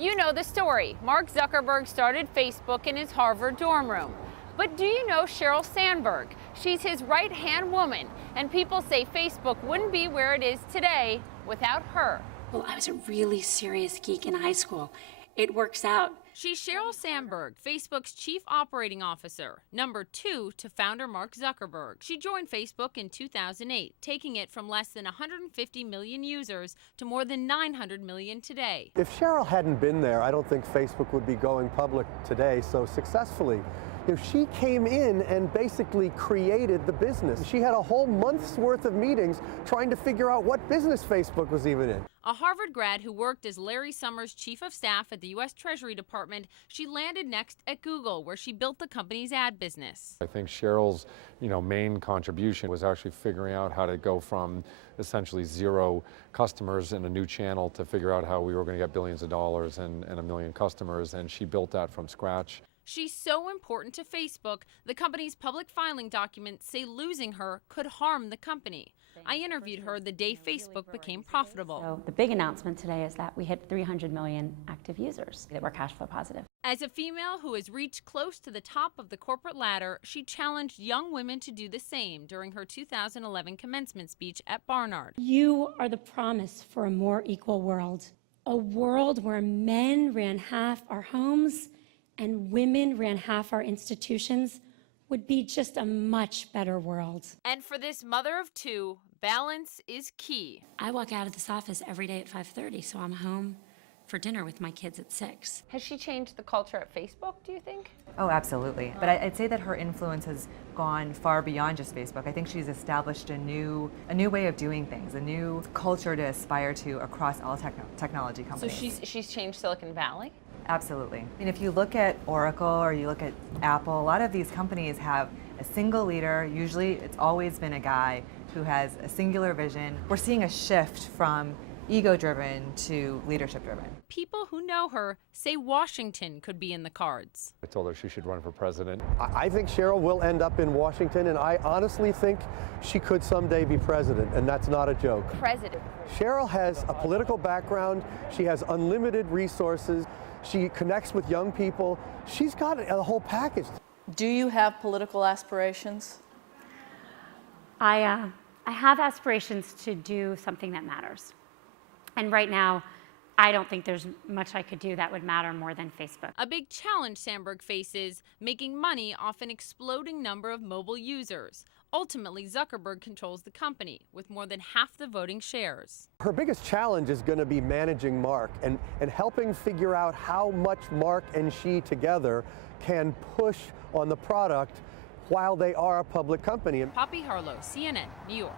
You know the story. Mark Zuckerberg started Facebook in his Harvard dorm room. But do you know Sheryl Sandberg? She's his right-hand woman, and people say Facebook wouldn't be where it is today without her. Well, I was a really serious geek in high school. It works out. She's Sheryl Sandberg, Facebook's chief operating officer, number 2 to founder Mark Zuckerberg. She joined Facebook in 2008, taking it from less than 150 million users to more than 900 million today. If Sheryl hadn't been there, I don't think Facebook would be going public today so successfully. She came in and basically created the business. She had a whole month's worth of meetings trying to figure out what business Facebook was even in. A Harvard grad who worked as Larry Summers' chief of staff at the U.S. Treasury Department, she landed next at Google, where she built the company's ad business. I think Sheryl's, main contribution was actually figuring out how to go from essentially 0 customers in a new channel to figure out how we were going to get billions of dollars and 1 million customers, and she built that from scratch. She's so important to Facebook, the company's public filing documents say losing her could harm the company. I interviewed her the day Facebook became profitable. So the big announcement today is that we hit 300 million active users, that we're cash flow positive. As a female who has reached close to the top of the corporate ladder, she challenged young women to do the same during her 2011 commencement speech at Barnard. You are the promise for a more equal world, a world where men ran half our homes and women ran half our institutions would be just a much better world. And for this mother of 2, balance is key. I walk out of this office every day at 5:30, so I'm home for dinner with my kids at 6. Has she changed the culture at Facebook, do you think? Oh, absolutely. But I'd say that her influence has gone far beyond just Facebook. I think she's established a new way of doing things, a new culture to aspire to across all technology companies. So she's changed Silicon Valley? Absolutely. If you look at Oracle or you look at Apple, a lot of these companies have a single leader. Usually it's always been a guy who has a singular vision. We're seeing a shift from ego-driven to leadership-driven. People who know her say Washington could be in the cards. I told her she should run for president. I think Sheryl will end up in Washington, and I honestly think she could someday be president, and that's not a joke. President. Sheryl has a political background. She has unlimited resources. She connects with young people. She's got a whole package. Do you have political aspirations? I have aspirations to do something that matters. And right now, I don't think there's much I could do that would matter more than Facebook. A big challenge Sandberg faces, making money off an exploding number of mobile users. Ultimately, Zuckerberg controls the company with more than half the voting shares. Her biggest challenge is going to be managing Mark and helping figure out how much Mark and she together can push on the product while they are a public company. Poppy Harlow, CNN, New York.